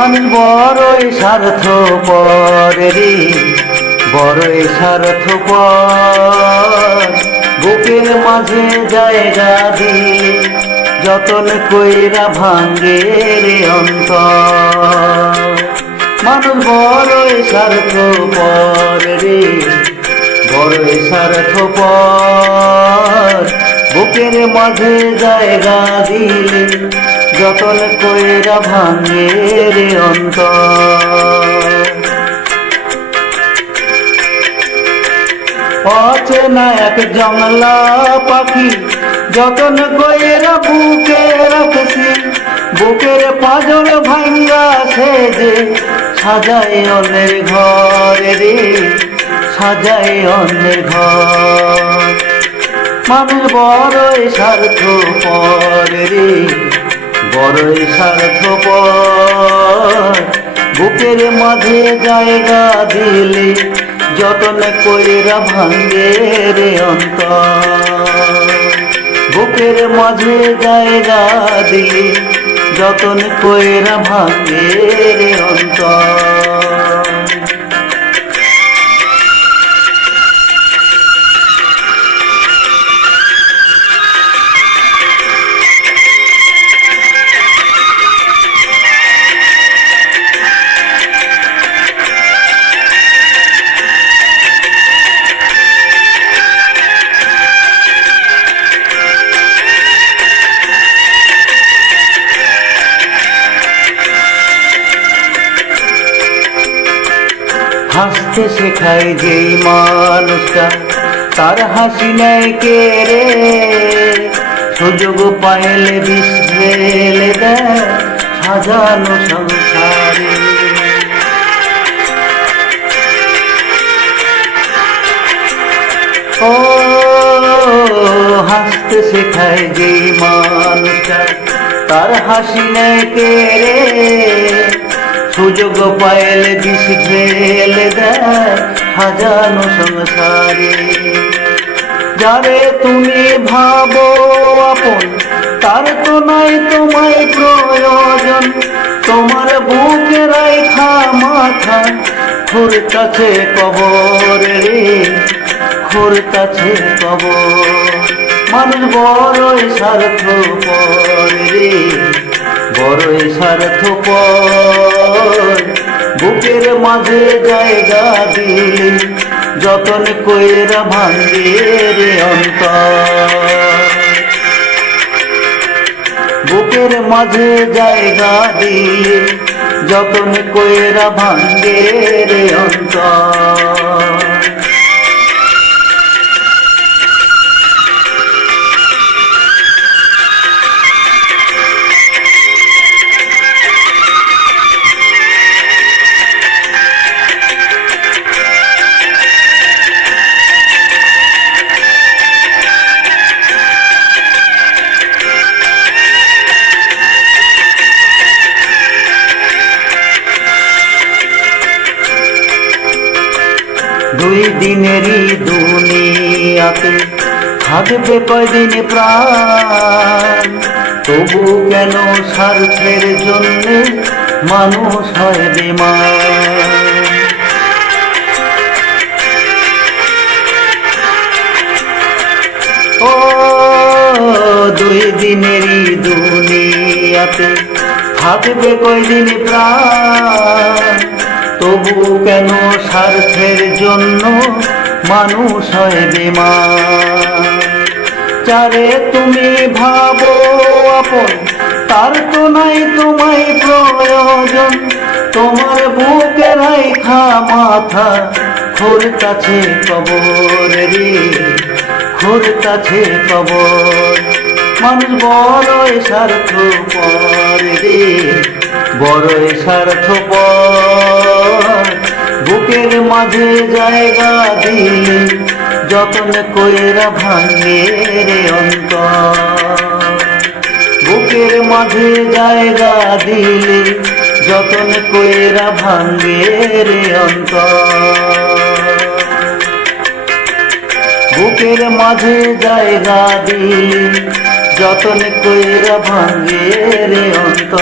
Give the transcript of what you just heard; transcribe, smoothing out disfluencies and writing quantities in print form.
মানুষ বড়ই স্বার্থপর রে, বড়ই স্বার্থপর। বুকের মাঝে জায়গা দিয়ে যতন কইরা ভাঙ্গে রে অন্তর। মানুষ বড়ই স্বার্থপর রে, বড়ই স্বার্থপর। বুকের মাঝে জায়গা দিলে যতন কইরা ভাঙ্গে রে অন্তর। অচেনা এক জংলা পাখি যতন কইরা বুকে রাখছি, বুকের পাঁজর ভাঙ্গা সেজে সাজায় অন্যের ঘর রে, সাজায় অন্যের ঘর। মানুষ বড়ই স্বার্থপর রে, বড়ই স্বার্থপর। বুকের মাঝে জায়গা দিলে যতন কইরা ভাঙ্গে রে অন্তর। বুকের মাঝে জায়গা দিলে যতন কইরা ভাঙ্গে রে অন্তর। হাসতে শেখায় যেই মানুষটা তার হাসি নেয় কে রে, সুযোগ পাইলে বিষ ঢেলে দেয় সাজানো সংসারে। ও হাসতে শেখায় যেই মানুষটা তার হাসি নেয় কে রে, সুযোগ পাইলে বিষ ঢেলে দেয় সাজানো সংসারে। যারে তুমি ভাবো আপন তার তো নাই তোমায় প্রয়োজন, তোমার বুকে রাইখা মাথা খুঁড়তাছে কবর রে, খুঁড়তাছে কবর। মানুষ বড়ই স্বার্থপর রে, বড়ই স্বার্থপর। বুকের মাঝে জায়গা দিলে যতন কইরা ভাঙ্গে রে অন্তর। বুকের মাঝে জায়গা দিলে যতন কইরা ভাঙ্গে রে অন্তর। দুই দিনেরই দুনিয়াতে থাকবে কয়দিন প্রাণ, তবু কেন স্বার্থের জন্য মানুষ হয় বেমান। ও দুই দিনেরই দুনিয়াতে থাকবে কয়দিন প্রাণ, তবু কেন স্বার্থের জন্য মানুষ হয় বেমান। যারে তুমি ভাবো আপন তার তো নাই তোমায় প্রয়োজন, তোমার বুকে রাইখা মাথা খুঁড়তাছে কবর রে, খুঁড়তাছে কবর। মানুষ বড়ই স্বার্থপর রে, বড়ই স্বার্থপর। বুকের মাঝে জায়গা দিলে যতন কইরা ভাঙ্গে রে অন্তর। বুকের মাঝে জায়গা দিলে যতন কইরা ভাঙ্গে রে অন্তর। বুকের মাঝে জায়গা দিলে যতন কইরা ভাঙ্গে রে অন্তর।